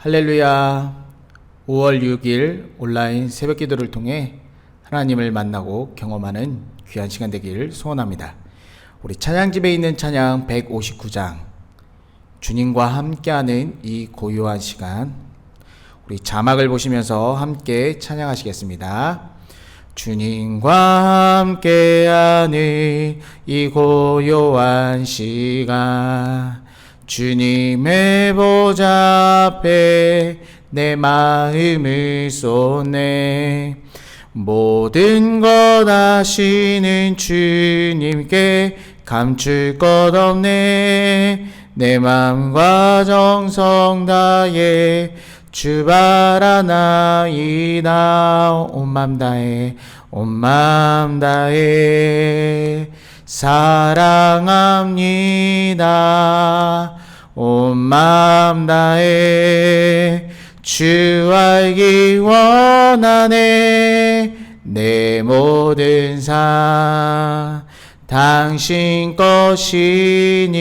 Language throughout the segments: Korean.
할렐루야. 5월 6일 온라인 새벽 기도를 통해 하나님을 만나고 경험하는 귀한 시간 되기를 소원합니다. 우리 찬양집에 있는 찬양 159장, 주님과 함께하는 이 고요한 시간, 우리 자막을 보시면서 함께 찬양하시겠습니다. 주님과 함께하는 이 고요한 시간, 주님의 보좌 앞에 내 마음을 쏟네. 모든 것 아시는 주님께 감출 것 없네. 내 마음과 정성 다해 주 바라나이다. 온 맘 다해 온 마음 다해 사랑합니다. 온 마음 다해 주 알기 원하네. 내 모든 삶 당신 것이니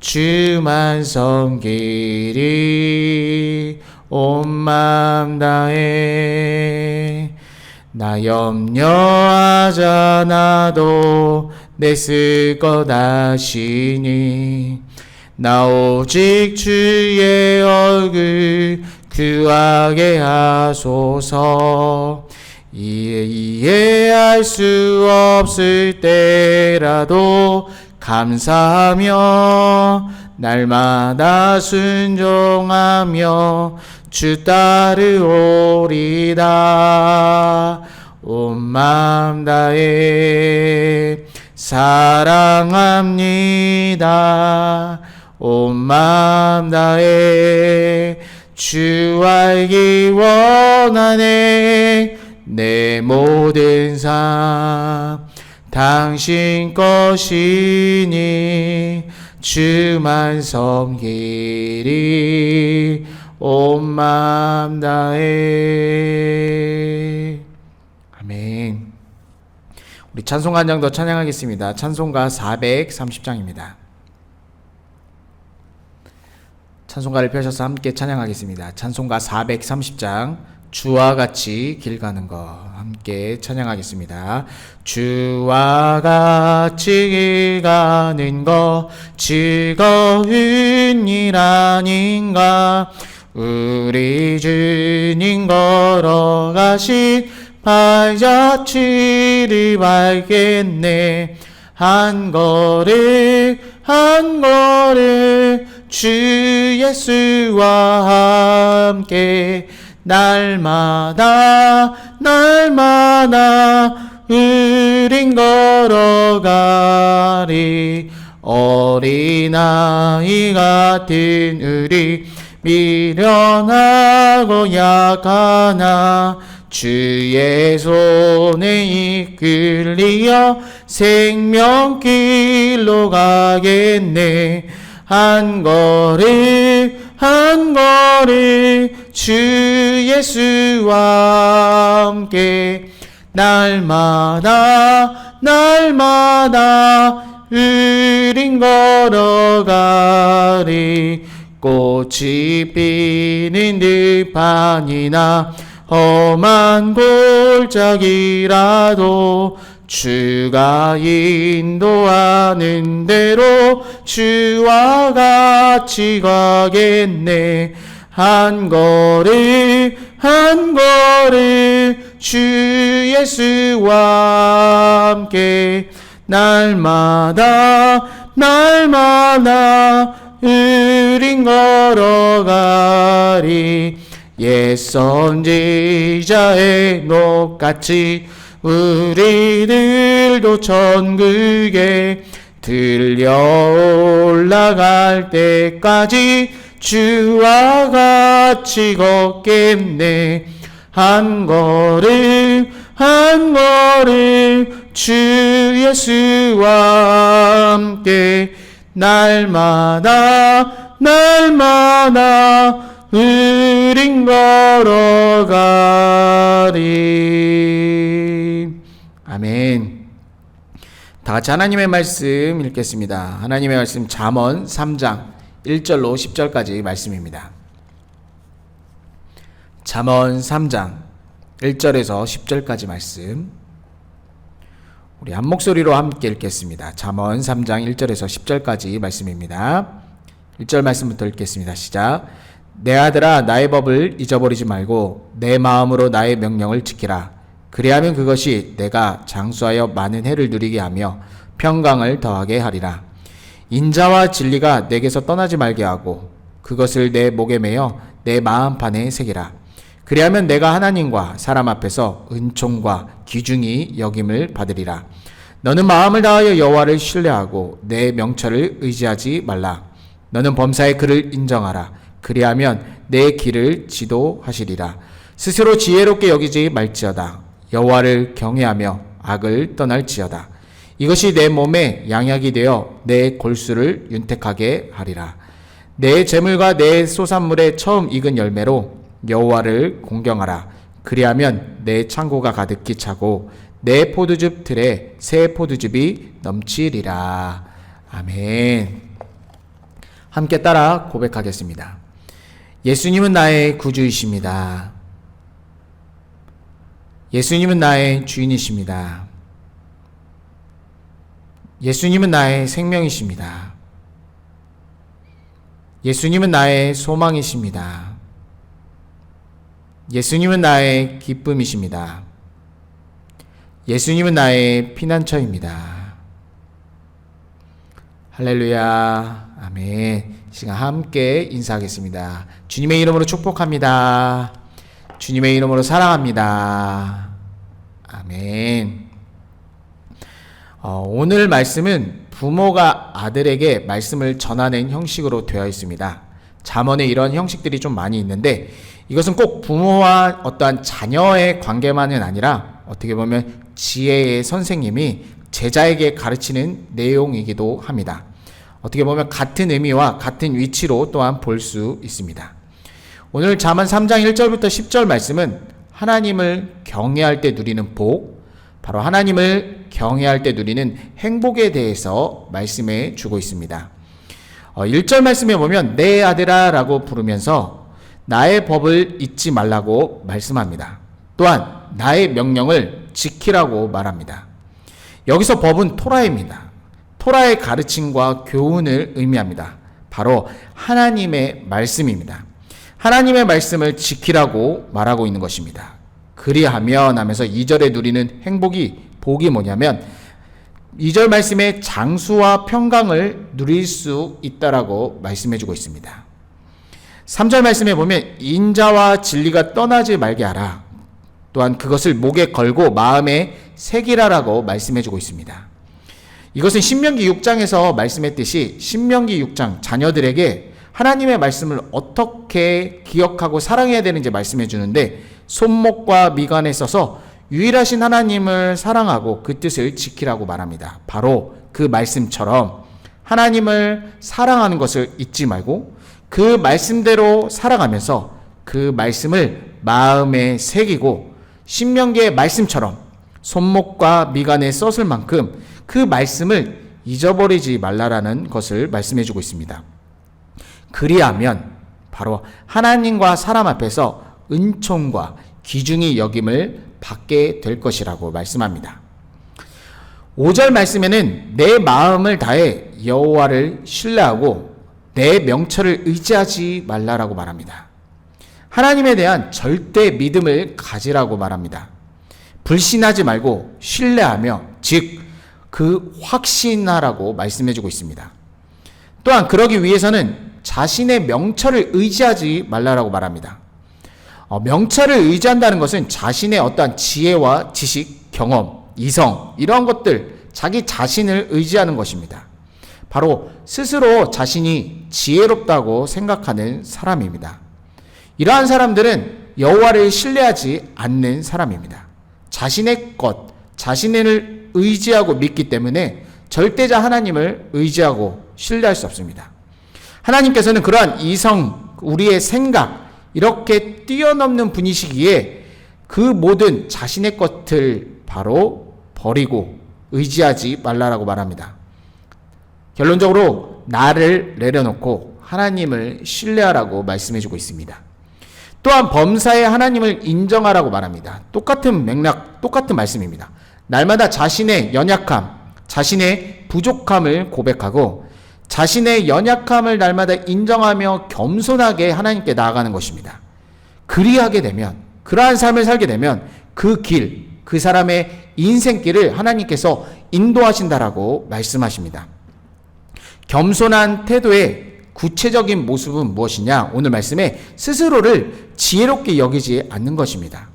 주만 섬기리. 온 마음 다해 나 염려하잖아도 내 쓸 것 아시니 나 오직 주의 얼굴 구하게 하소서. 이해할 수 없을 때라도 감사하며 날마다 순종하며 주 따르오리다. 온 마음 다해 사랑합니다. 온 마음 다해 주 알기 원하네. 내 모든 삶 당신 것이니 주만 섬기리. 온 마음 다해. 아멘. 우리 찬송가 한 장 더 찬양하겠습니다. 찬송가 430장입니다. 찬송가를 펴셔서 함께 찬양하겠습니다. 찬송가 430장, 주와 같이 길 가는 것 함께 찬양하겠습니다. 주와 같이 길 가는 것 즐거운 일 아닌가. 우리 주님 걸어가신 발자취를 밟겠네. 한 걸음 한 걸음 주 예수와 함께 날마다 우린 걸어가리. 어린아이 같은 우리 미련하고 약하나 주의 손에 이끌리어 생명길로 가겠네. 한 걸음 한 걸음 주 예수와 함께 날마다 우린 걸어가리. 꽃이 피는 들판이나 험한 골짜기라도 주가 인도하는 대로 주와 같이 가겠네. 한 걸음 한 걸음 주 예수와 함께 날마다 우린 걸어가리. 옛 선지자의 녹같이 우리들도 천국에 들려 올라갈 때까지 주와 같이 걷겠네. 한 걸음 한 걸음 주 예수와 함께 날마다 우린 걸어가리. 아멘. 다 같이 하나님의 말씀 읽겠습니다. 하나님의 말씀 잠언 3장 1절로 10절까지 말씀입니다. 잠언 3장 1절에서 10절까지 말씀 우리 한 목소리로 함께 읽겠습니다. 잠언 3장 1절에서 10절까지 말씀입니다. 1절 말씀부터 읽겠습니다. 시작. 내 아들아 나의 법을 잊어버리지 말고 내 마음으로 나의 명령을 지키라. 그리하면 그것이 내가 장수하여 많은 해를 누리게 하며 평강을 더하게 하리라. 인자와 진리가 내게서 떠나지 말게 하고 그것을 내 목에 매어 내 마음판에 새기라. 그리하면 내가 하나님과 사람 앞에서 은총과 귀중히 여김을 받으리라. 너는 마음을 다하여 여호와를 신뢰하고 내 명철을 의지하지 말라. 너는 범사의 그를 인정하라. 그리하면 내 길을 지도하시리라. 스스로 지혜롭게 여기지 말지어다. 여호와를 경외하며 악을 떠날지어다. 이것이 내 몸에 양약이 되어 내 골수를 윤택하게 하리라. 내 재물과 내 소산물의 처음 익은 열매로 여호와를 공경하라. 그리하면 내 창고가 가득히 차고 내 포도즙 틀에 새 포도즙이 넘치리라. 아멘. 함께 따라 고백하겠습니다. 예수님은 나의 구주이십니다. 예수님은 나의 주인이십니다. 예수님은 나의 생명이십니다. 예수님은 나의 소망이십니다. 예수님은 나의 기쁨이십니다. 예수님은 나의 피난처입니다. 할렐루야. 아멘. 시간 함께 인사하겠습니다. 주님의 이름으로 축복합니다. 주님의 이름으로 사랑합니다. 아멘. 오늘 말씀은 부모가 아들에게 말씀을 전하는 형식으로 되어 있습니다. 잠언에 이런 형식들이 좀 많이 있는데 이것은 꼭 부모와 어떠한 자녀의 관계만은 아니라 어떻게 보면 지혜의 선생님이 제자에게 가르치는 내용이기도 합니다. 어떻게 보면 같은 의미와 같은 위치로 또한 볼 수 있습니다. 오늘 잠언 3장 1절부터 10절 말씀은 하나님을 경외할 때 누리는 복, 바로 하나님을 경외할 때 누리는 행복에 대해서 말씀해 주고 있습니다. 1절 말씀에 보면 내 아들아 라고 부르면서 나의 법을 잊지 말라고 말씀합니다. 또한 나의 명령을 지키라고 말합니다. 여기서 법은 토라입니다. 토라의 가르침과 교훈을 의미합니다. 바로 하나님의 말씀입니다. 하나님의 말씀을 지키라고 말하고 있는 것입니다. 그리하면 하면서 2절에 누리는 복이 뭐냐면 2절 말씀에 장수와 평강을 누릴 수 있다라고 말씀해주고 있습니다. 3절 말씀에 보면 인자와 진리가 떠나지 말게 하라. 또한 그것을 목에 걸고 마음에 새기라라고 말씀해주고 있습니다. 이것은 신명기 6장에서 말씀했듯이 신명기 6장 자녀들에게 하나님의 말씀을 어떻게 기억하고 사랑해야 되는지 말씀해 주는데 손목과 미간에 써서 유일하신 하나님을 사랑하고 그 뜻을 지키라고 말합니다. 바로 그 말씀처럼 하나님을 사랑하는 것을 잊지 말고 그 말씀대로 살아가면서 그 말씀을 마음에 새기고 신명기의 말씀처럼 손목과 미간에 썼을 만큼 그 말씀을 잊어버리지 말라라는 것을 말씀해 주고 있습니다. 그리하면 바로 하나님과 사람 앞에서 은총과 귀중히 여김을 받게 될 것이라고 말씀합니다. 5절 말씀에는 내 마음을 다해 여호와를 신뢰하고 내 명철을 의지하지 말라라고 말합니다. 하나님에 대한 절대 믿음을 가지라고 말합니다. 불신하지 말고 신뢰하며 즉 그 확신하라고 말씀해주고 있습니다. 또한 그러기 위해서는 자신의 명철을 의지하지 말라라고 말합니다. 명철을 의지한다는 것은 자신의 어떠한 지혜와 지식, 경험, 이성 이러한 것들 자기 자신을 의지하는 것입니다. 바로 스스로 자신이 지혜롭다고 생각하는 사람입니다. 이러한 사람들은 여호와를 신뢰하지 않는 사람입니다. 자신의 것, 자신을 의지하고 믿기 때문에 절대자 하나님을 의지하고 신뢰할 수 없습니다. 하나님께서는 그러한 이성, 우리의 생각 이렇게 뛰어넘는 분이시기에 그 모든 자신의 것을 바로 버리고 의지하지 말라라고 말합니다. 결론적으로 나를 내려놓고 하나님을 신뢰하라고 말씀해주고 있습니다. 또한 범사에 하나님을 인정하라고 말합니다. 똑같은 맥락, 똑같은 말씀입니다. 날마다 자신의 연약함, 자신의 부족함을 고백하고 자신의 연약함을 날마다 인정하며 겸손하게 하나님께 나아가는 것입니다. 그리하게 되면, 그러한 삶을 살게 되면 그 길, 그 사람의 인생길을 하나님께서 인도하신다라고 말씀하십니다. 겸손한 태도의 구체적인 모습은 무엇이냐? 오늘 말씀에 스스로를 지혜롭게 여기지 않는 것입니다.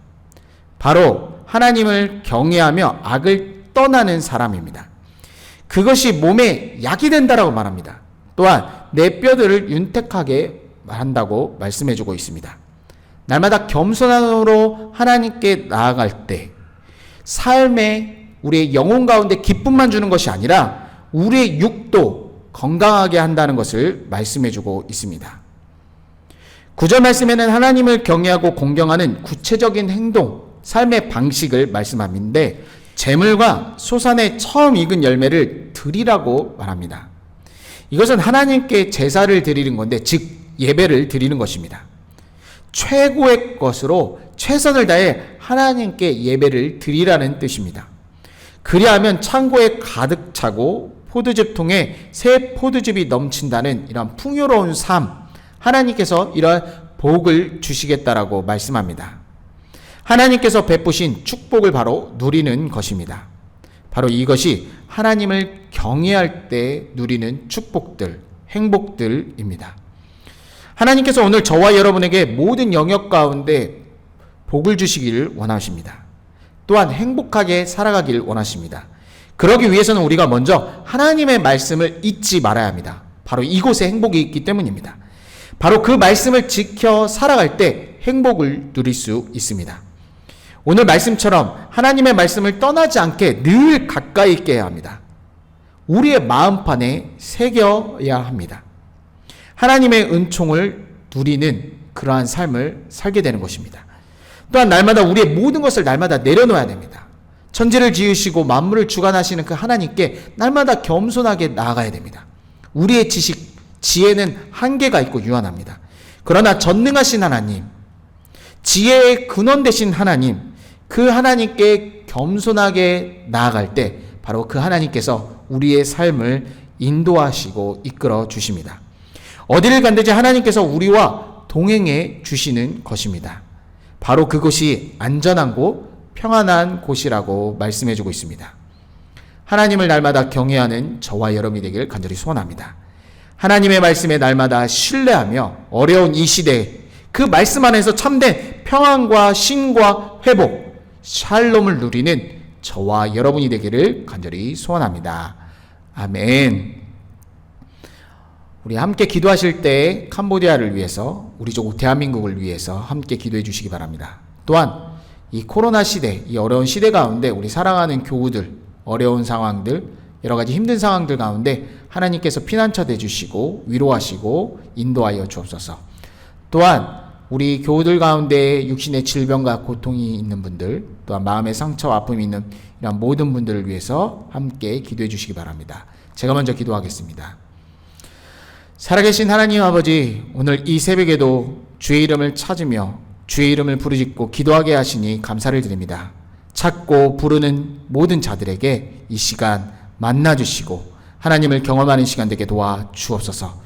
바로 하나님을 경외하며 악을 떠나는 사람입니다. 그것이 몸에 약이 된다라고 말합니다. 또한 내 뼈들을 윤택하게 한다고 말씀해주고 있습니다. 날마다 겸손함으로 하나님께 나아갈 때 삶에 우리의 영혼 가운데 기쁨만 주는 것이 아니라 우리의 육도 건강하게 한다는 것을 말씀해주고 있습니다. 9절 말씀에는 하나님을 경외하고 공경하는 구체적인 행동, 삶의 방식을 말씀하는데 재물과 소산의 처음 익은 열매를 드리라고 말합니다. 이것은 하나님께 제사를 드리는 건데, 즉 예배를 드리는 것입니다. 최고의 것으로 최선을 다해 하나님께 예배를 드리라는 뜻입니다. 그리하면 창고에 가득 차고 포도즙 통에 새 포도즙이 넘친다는 이런 풍요로운 삶, 하나님께서 이런 복을 주시겠다라고 말씀합니다. 하나님께서 베푸신 축복을 바로 누리는 것입니다. 바로 이것이 하나님을 경외할 때 누리는 축복들, 행복들입니다. 하나님께서 오늘 저와 여러분에게 모든 영역 가운데 복을 주시기를 원하십니다. 또한 행복하게 살아가길 원하십니다. 그러기 위해서는 우리가 먼저 하나님의 말씀을 잊지 말아야 합니다. 바로 이곳에 행복이 있기 때문입니다. 바로 그 말씀을 지켜 살아갈 때 행복을 누릴 수 있습니다. 오늘 말씀처럼 하나님의 말씀을 떠나지 않게 늘 가까이 있게 해야 합니다. 우리의 마음판에 새겨야 합니다. 하나님의 은총을 누리는 그러한 삶을 살게 되는 것입니다. 또한 날마다 우리의 모든 것을 날마다 내려놓아야 됩니다. 천지를 지으시고 만물을 주관하시는 그 하나님께 날마다 겸손하게 나아가야 됩니다. 우리의 지식, 지혜는 한계가 있고 유한합니다. 그러나 전능하신 하나님, 지혜의 근원 되신 하나님, 그 하나님께 겸손하게 나아갈 때 바로 그 하나님께서 우리의 삶을 인도하시고 이끌어 주십니다. 어디를 간든지 하나님께서 우리와 동행해 주시는 것입니다. 바로 그곳이 안전한 곳, 평안한 곳이라고 말씀해 주고 있습니다. 하나님을 날마다 경외하는 저와 여러분이 되길 간절히 소원합니다. 하나님의 말씀에 날마다 신뢰하며 어려운 이 시대에 그 말씀 안에서 참된 평안과 쉼과 회복, 샬롬을 누리는 저와 여러분이 되기를 간절히 소원합니다. 아멘. 우리 함께 기도하실 때 캄보디아를 위해서, 우리 족 대한민국을 위해서 함께 기도해 주시기 바랍니다. 또한 이 코로나 시대, 이 어려운 시대 가운데 우리 사랑하는 교우들, 어려운 상황들, 여러 가지 힘든 상황들 가운데 하나님께서 피난처 되주시고 위로하시고 인도하여 주옵소서. 또한 우리 교우들 가운데 육신의 질병과 고통이 있는 분들, 또한 마음의 상처와 아픔이 있는 이런 모든 분들을 위해서 함께 기도해 주시기 바랍니다. 제가 먼저 기도하겠습니다. 살아계신 하나님 아버지, 오늘 이 새벽에도 주의 이름을 찾으며 주의 이름을 부르짖고 기도하게 하시니 감사를 드립니다. 찾고 부르는 모든 자들에게 이 시간 만나주시고 하나님을 경험하는 시간 되게 도와 주옵소서.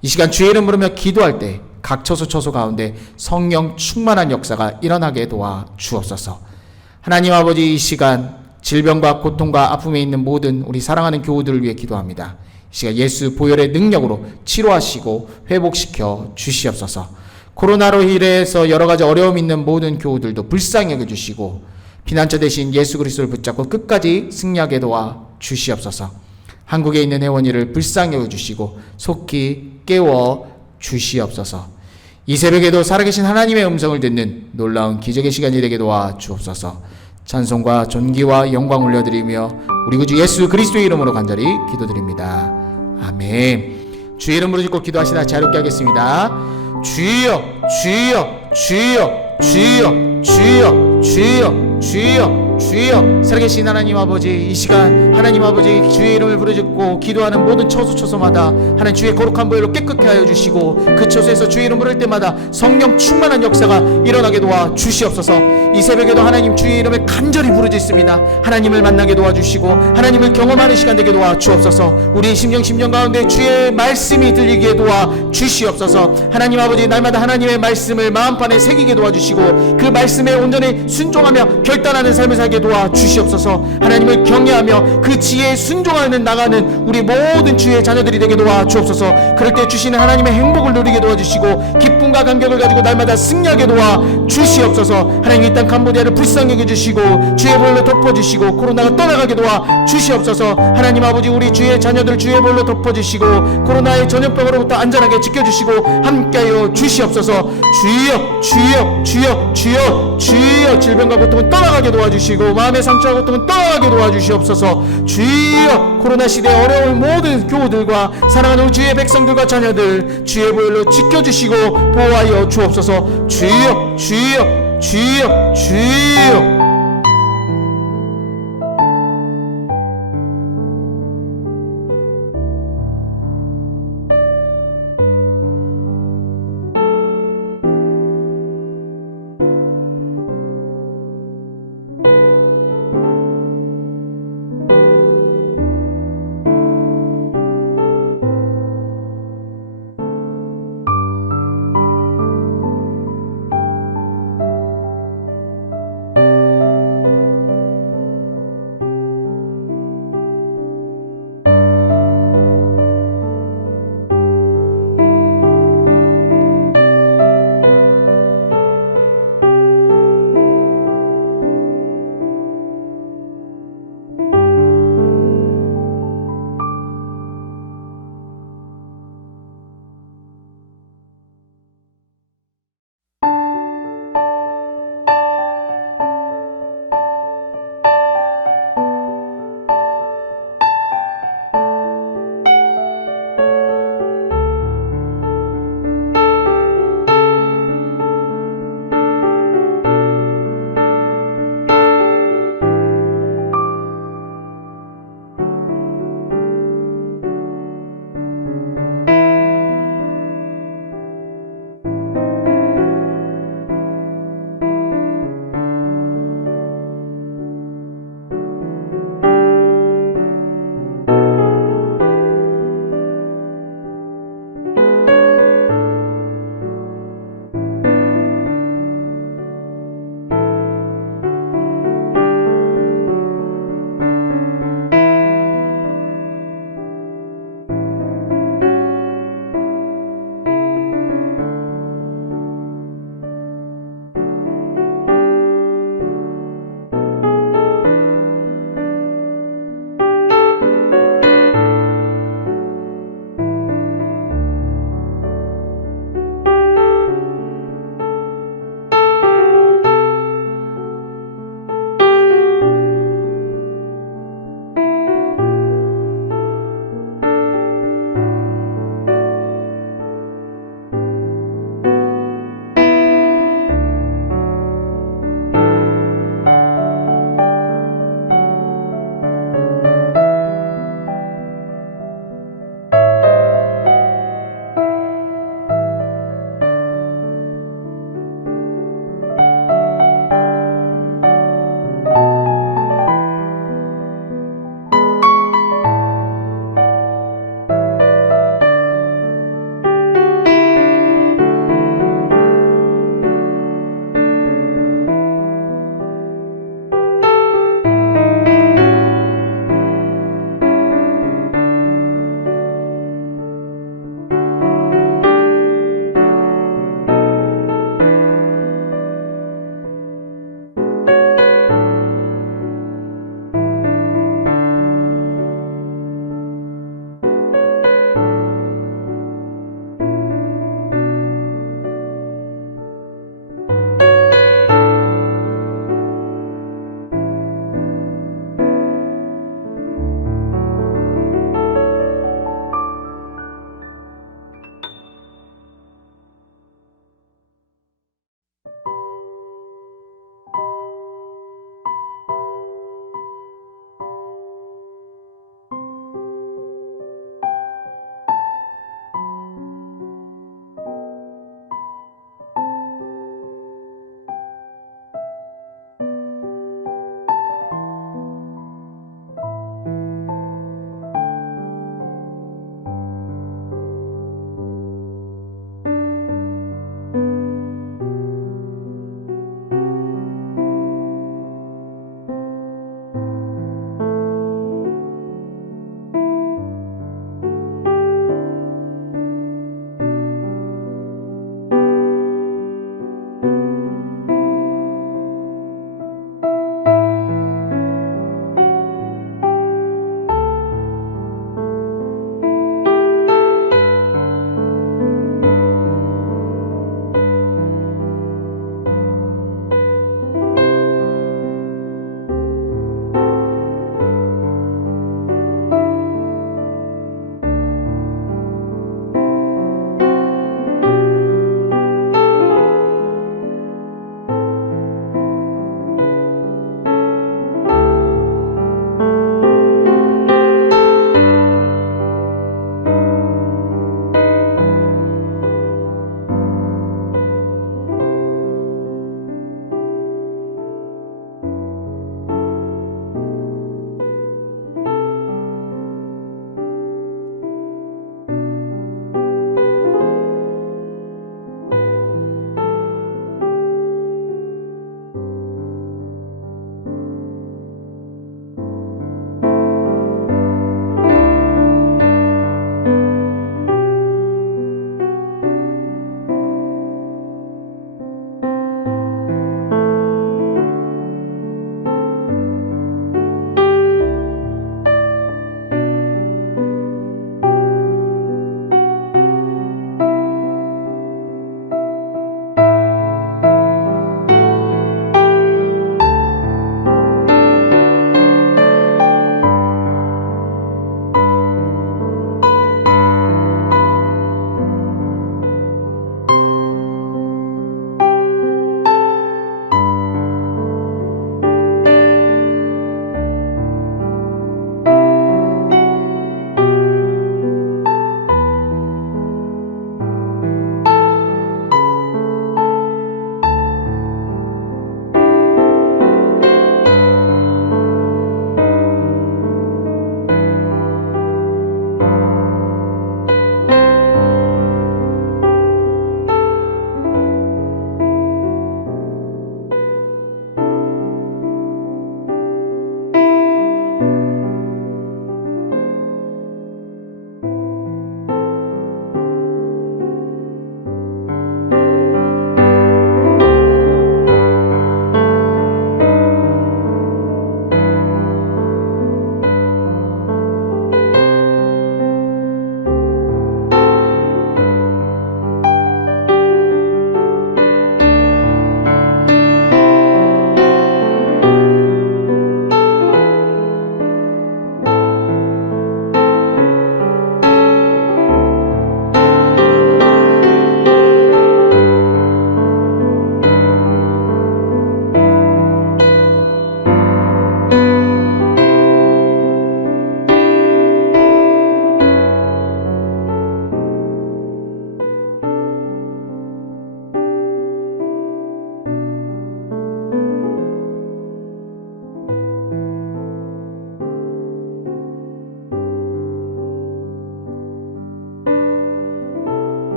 이 시간 주의 이름 부르며 기도할 때 각 처소 가운데 성령 충만한 역사가 일어나게 도와 주옵소서. 하나님 아버지, 이 시간 질병과 고통과 아픔에 있는 모든 우리 사랑하는 교우들을 위해 기도합니다. 이 시간 예수 보혈의 능력으로 치료하시고 회복시켜 주시옵소서. 코로나로 인해서 여러 가지 어려움 있는 모든 교우들도 불쌍히 여겨주시고 피난처 대신 예수 그리스도를 붙잡고 끝까지 승리하게 도와 주시옵소서. 한국에 있는 회원이를 불쌍히 여겨주시고 속히 깨워 주시옵소서. 이 새벽에도 살아계신 하나님의 음성을 듣는 놀라운 기적의 시간이 되게 도와 주옵소서. 찬송과 존귀와 영광 올려드리며 우리 구주 예수 그리스도의 이름으로 간절히 기도드립니다. 아멘. 주의 이름으로 짓고 기도하시다 자유롭게 하겠습니다. 주여 주여 주여 주여 주여 주여 주여 주여. 살아계신 하나님 아버지, 이 시간 하나님 아버지 주의 이름을 부르짖고 기도하는 모든 처소마다 하나님 주의 거룩한 보혈로 깨끗게 하여 주시고, 그 처소에서 주의 이름 부를 때마다 성령 충만한 역사가 일어나게 도와 주시옵소서. 이 새벽에도 하나님 주의 이름을 간절히 부르짖습니다. 하나님을 만나게 도와주시고 하나님을 경험하는 시간 되게 도와 주옵소서. 우리 심령 가운데 주의 말씀이 들리게 도와 주시옵소서. 하나님 아버지, 날마다 하나님의 말씀을 마음판에 새기게 도와주시고 그 말씀에 온전히 순종하며 결단하는 삶을 살게 도와 주시옵소서. 하나님을 경외하며 그 지혜에 순종하는 나가는 우리 모든 주의 자녀들이 되게 도와 주옵소서. 그럴 때 주시는 하나님의 행복을 누리게 도와주시고 기쁨과 감격을 가지고 날마다 승리하게 도와 주시옵소서. 하나님 이 땅 캄보디아를 불쌍히 여겨주시고 주의 보혈로 덮어주시고 코로나가 떠나가게 도와 주시옵소서. 하나님 아버지, 우리 주의 자녀들 주의 보혈로 덮어주시고 코로나의 전염병으로부터 안전하게 지켜주시고 함께하여 주시옵소서. 주여 주여 주여 주여 주여. 질병과 고통은 떠나가게 도와주시고 마음의 상처와 고통은 떠나가게 도와주시옵소서. 주여. 코로나 시대에 어려운 모든 교우들과 사랑하는 주의 백성들과 자녀들 주의 보혈로 지켜주시고 보호하여 주옵소서. 주여 주여 주여 주여.